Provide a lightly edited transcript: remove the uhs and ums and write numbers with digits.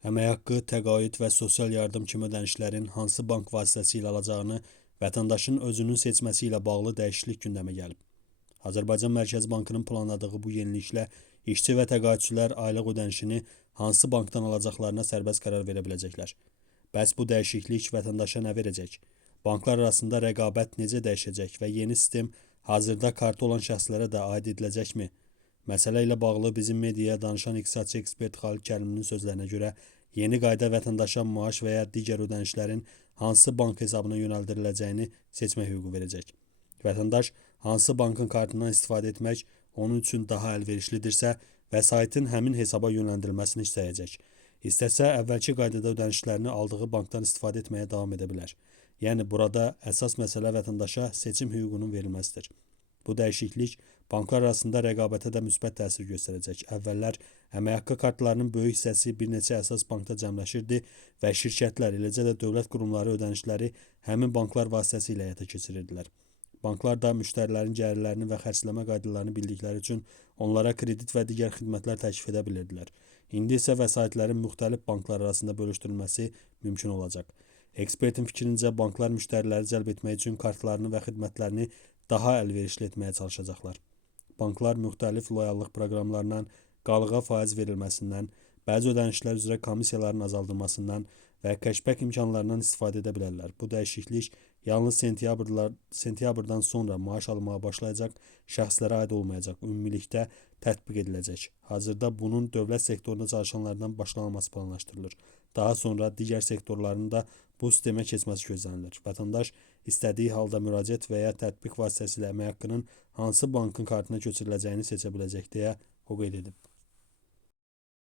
Əmək haqqı, təqaüd və sosial yardım kimi ödənişlərin hansı bank vasitəsilə alacağını vətəndaşın özünün seçməsi ilə bağlı dəyişiklik gündəmə gəlib. Azərbaycan Mərkəzi Bankının planladığı bu yeniliklə işçi və təqaüdçülər aylıq ödənişini hansı bankdan alacaqlarına sərbəst qərar verə biləcəklər. Bəs bu dəyişiklik vətəndaşa nə verəcək? Banklar arasında rəqabət necə dəyişəcək və yeni sistem hazırda kartı olan şəxslərə də aid ediləcəkmi? Məsələ ilə bağlı bizim mediaya danışan iqtisadçı ekspert Xalid Kərimlinin sözlərinə görə yeni qayda vətəndaşa maaş və ya digər ödənişlərin hansı bank hesabına yönəldiriləcəyini seçmə hüququ verəcək. Vətəndaş hansı bankın kartından istifadə etmək onun üçün daha əlverişlidirsə, vəsaitin həmin hesaba yönləndirilməsini istəyəcək. İstəsə, əvvəlki qaydada ödənişlərini aldığı bankdan istifadə etməyə davam edə bilər. Yəni, burada əsas məsələ vətəndaşa seçim hüququnun verilməsidir. Bu dəyişiklik banklar arasında rəqabətə də müsbət təsir göstərəcək. Əvvəllər əmək haqqı kartlarının böyük hissəsi bir neçə əsas bankda cəmləşirdi və şirkətlər, eləcə də dövlət qurumları ödənişləri həmin banklar vasitəsilə həyata keçirirdilər. Banklar da müştərilərin gəlirlərini və xərcləmə qaydalarını bildikləri üçün onlara kredit və digər xidmətlər təklif edə bilirdilər. İndi isə vəsaitlərin müxtəlif banklar arasında bölüşdürülməsi mümkün olacaq. Ekspertin fikrincə, banklar müştəriləri cəlb etmək üçün kartlarını və xidmətlərini daha əlverişli etməyə çalışacaqlar. Banklar müxtəlif loyallıq proqramlarından, qalığa faiz verilməsindən, bəzi ödənişlər üzrə komissiyaların azaldılmasından və kəşbək imkanlarından istifadə edə bilərlər. Bu dəyişiklik yalnız sentyabrdan sonra maaş almağa başlayacaq şəxslərə aid olmayacaq, ümumilikdə tətbiq ediləcək. Hazırda bunun dövlət sektorunda çalışanlardan başlanılması planlaşdırılır. Daha sonra digər sektorların da bu sistemə keçməsi gözlənilir. Vətəndaş istədiyi halda müraciət və ya tətbiq vasitəsilə əmək haqqının hansı bankın kartına köçürüləcəyini seçə biləcək deyə o qeyd edib.